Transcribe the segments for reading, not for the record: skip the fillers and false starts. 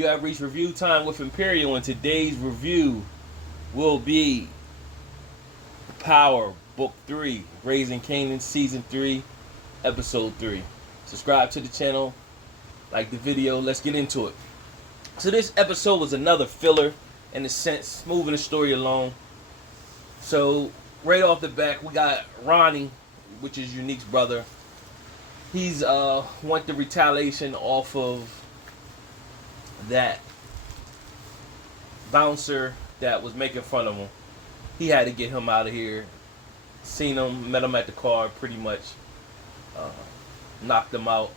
You have reached review time with Imperial, and today's review will be Power Book 3, Raising Kanan Season 3, Episode 3. Subscribe to the channel, like the video, let's get into it. So this episode was another filler in a sense, moving the story along. So right off the back, we got Ronnie, which is Unique's brother. He's want the retaliation off of that bouncer that was making fun of him. He had to get him out of here. Seen him, met him at the car, pretty much knocked him out,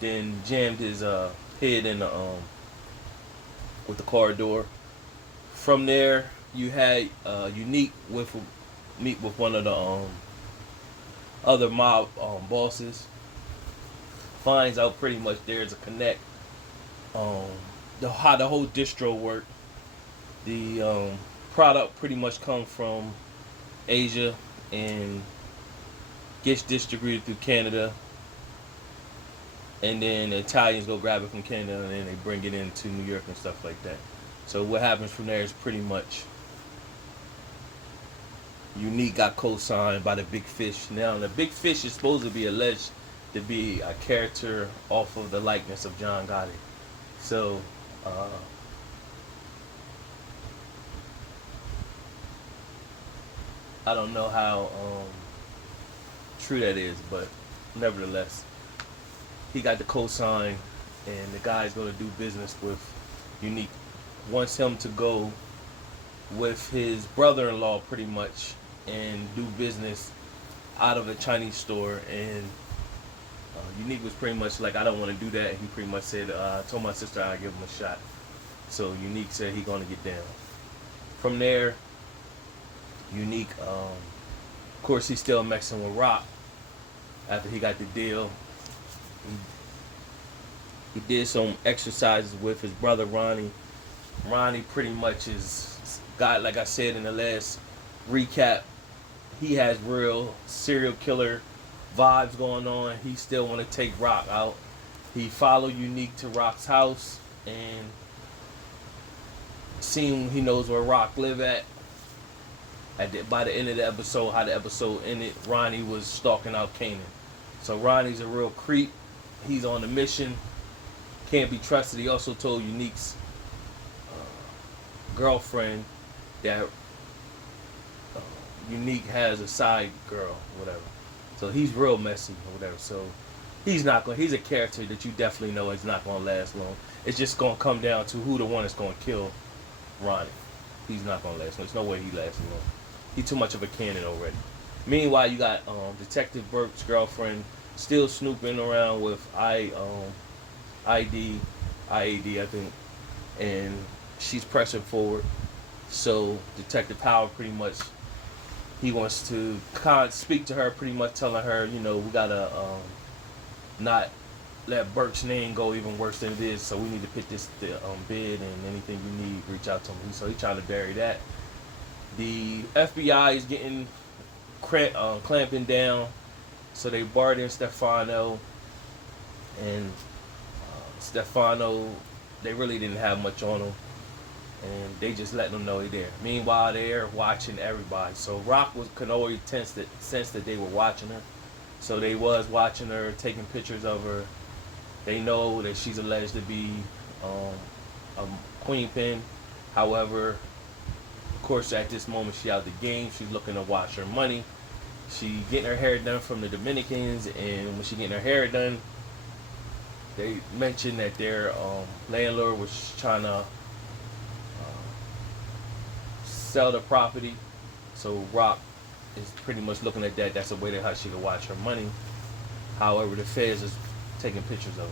then jammed his head in the with the car door. From there, you had Unique meet with one of the other mob bosses. Finds out pretty much there's a connect. How the whole distro work. The product pretty much comes from Asia and gets distributed through Canada, and then the Italians go grab it from Canada and then they bring it into New York and stuff like that. So what happens from there is pretty much Unique got co-signed by the Big Fish. Now the Big Fish is supposed to be alleged to be a character off of the likeness of John Gotti. So I don't know how true that is, but nevertheless, he got the cosign, and the guy's going to do business with Unique. Wants him to go with his brother-in-law pretty much and do business out of a Chinese store, and Unique was pretty much like, I don't want to do that. He pretty much said, I told my sister I'd give him a shot. So Unique said he's going to get down. From there, Unique, of course, he's still messing with Rock after he got the deal. He did some exercises with his brother Ronnie. Ronnie pretty much is got, like I said in the last recap, he has real serial killer vibes going on. He still want to take Rock out. He followed Unique to Rock's house and seen he knows where Rock live at. By the end of the episode, how the episode ended, Ronnie was stalking out Kanan. So Ronnie's a real creep. He's on a mission. Can't be trusted. He also told Unique's girlfriend that Unique has a side girl, whatever. So he's real messy or whatever. So he's a character that you definitely know is not gonna last long. It's just gonna come down to who the one that's gonna kill Ronnie. He's not gonna last long. There's no way he lasts long. He's too much of a cannon already. Meanwhile, you got Detective Burke's girlfriend still snooping around with IAD, I think, and she's pressing forward. So Detective Howard pretty much, he wants to speak to her, pretty much telling her, you know, we gotta not let Burke's name go even worse than it is. So we need to put this bid, and anything you need, reach out to him. So he's trying to bury that. The FBI is getting clamping down, so they barred in Stefano, and Stefano, they really didn't have much on him, and they just letting them know they're there. Meanwhile, they're watching everybody. So Rock could already sense that they were watching her, so they was watching her, taking pictures of her. They know that she's alleged to be a queen pin. However, of course, at this moment, she out the game. She's looking to wash her money. She getting her hair done from the Dominicans, and when she getting her hair done, they mentioned that their landlord was trying to sell the property. So Rock is pretty much looking at that. That's a way that how she can watch her money. However, the feds is taking pictures of her.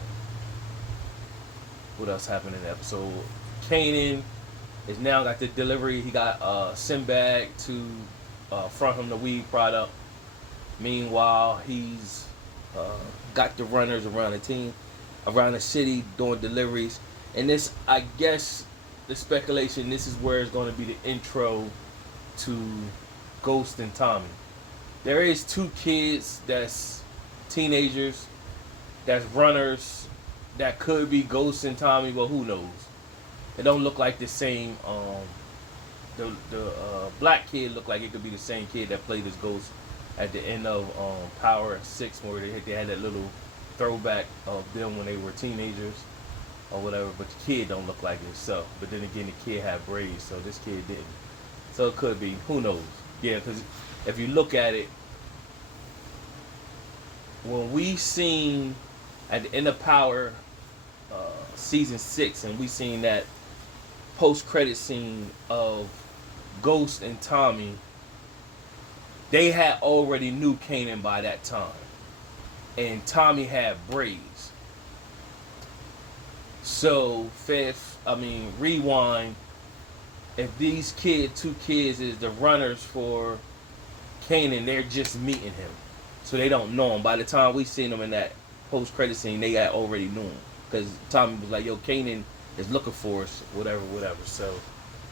What else happened in the episode? Kanan is now got the delivery. He got a Sinbad to front him the weed product. Meanwhile, he's got the runners around the team, around the city doing deliveries. And this, I guess, the speculation, this is where it's going to be the intro to Ghost and Tommy. There is two kids that's teenagers, that's runners, that could be Ghost and Tommy, but who knows? It don't look like the same. The black kid looked like it could be the same kid that played as Ghost at the end of Power 6, where they had that little throwback of them when they were teenagers or whatever. But the kid don't look like himself. But then again, the kid had braids, so this kid didn't. So it could be. Who knows? Yeah, because if you look at it, when we seen at the end of Power season 6, and we seen that post-credit scene of Ghost and Tommy, they had already knew Kanan by that time, and Tommy had braids. So rewind. If these two kids is the runners for Kanan, they're just meeting him, so they don't know him. By the time we seen him in that post-credit scene, they had already knew him, because Tommy was like, "Yo, Kanan is looking for us," whatever. So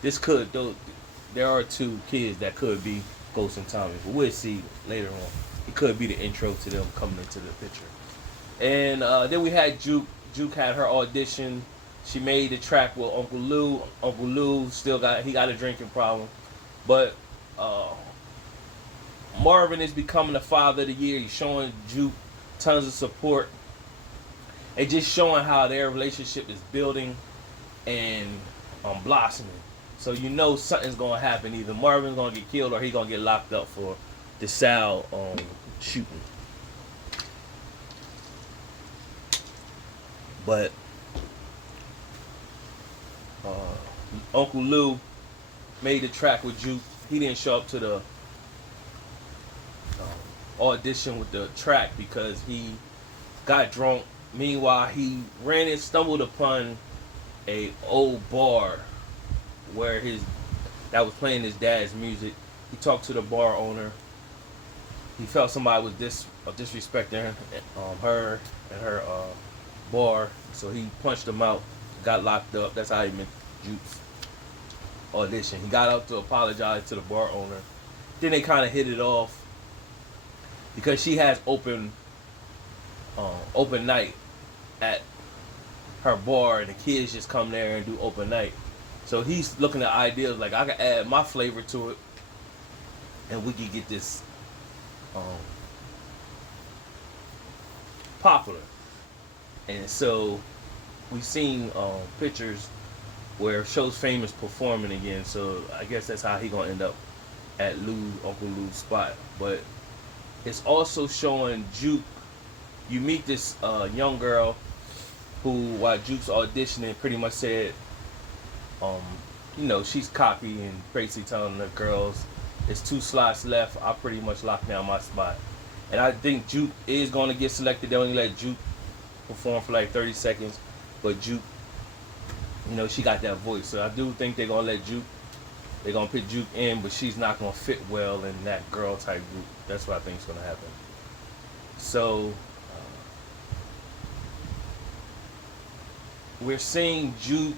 this could, though, there are two kids that could be Ghost and Tommy, but we'll see later on. It could be the intro to them coming into the picture. And then we had Juke. Juke had her audition. She made the track with Uncle Lou. Uncle Lou still got a drinking problem, but Marvin is becoming the father of the year. He's showing Juke tons of support. And just showing how their relationship is building and blossoming. So you know something's gonna happen. Either Marvin's gonna get killed or he's gonna get locked up for the Sal shooting. But Uncle Lou made the track with Juke. He didn't show up to the audition with the track because he got drunk. Meanwhile, he ran and stumbled upon a old bar where that was playing his dad's music. He talked to the bar owner. He felt somebody was disrespecting her and her bar, so he punched him out, got locked up. That's how he met Juke's audition. He got out to apologize to the bar owner. Then they kind of hit it off because she has open night at her bar, and the kids just come there and do open night. So he's looking at ideas like, I can add my flavor to it, and we can get this popular. And so we seen pictures where it shows Famous performing again. So I guess that's how he gonna end up at Uncle Lou's spot. But it's also showing Juke. You meet this young girl who, while Juke's auditioning, pretty much said, she's cocky and basically telling the girls, "It's 2 slots left. I pretty much locked down my spot." And I think Juke is going to get selected. They only let Juke perform for like 30 seconds, but Juke, she got that voice. So I do think they're going to let Juke. They're going to put Juke in, but she's not going to fit well in that girl type group. That's what I think is going to happen. So we're seeing Juke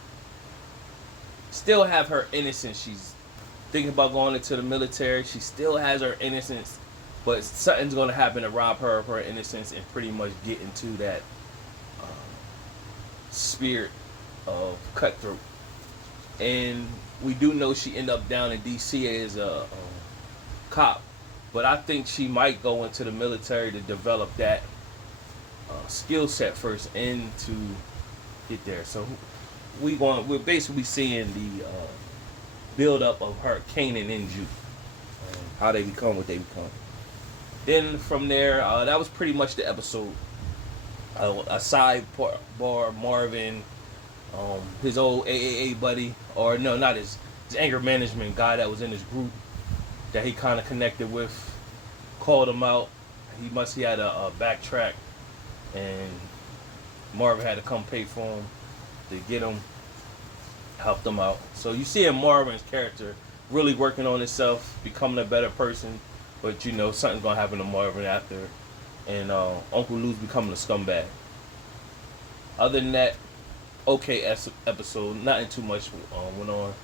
still have her innocence. She's thinking about going into the military. She still has her innocence, but something's going to happen to rob her of her innocence and pretty much get into that spirit of cutthroat. And we do know she ended up down in D.C. as a cop, but I think she might go into the military to develop that skill set first and to get there. So we're basically seeing the build up of her, Kanan and Juke, how they become what they become. Then from there, that was pretty much the episode. A sidebar, Marvin, his old AAA buddy, or no, not his anger management guy that was in his group that he kind of connected with, called him out. He had a backtrack, and Marvin had to come pay for him to get him, helped him out. So you see Marvin's character really working on himself, becoming a better person, but something's gonna happen to Marvin after, and Uncle Lou's becoming a scumbag. Other than that, okay episode, nothing too much went on.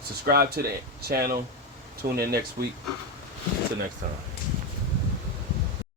Subscribe to the channel, tune in next week. Until next time.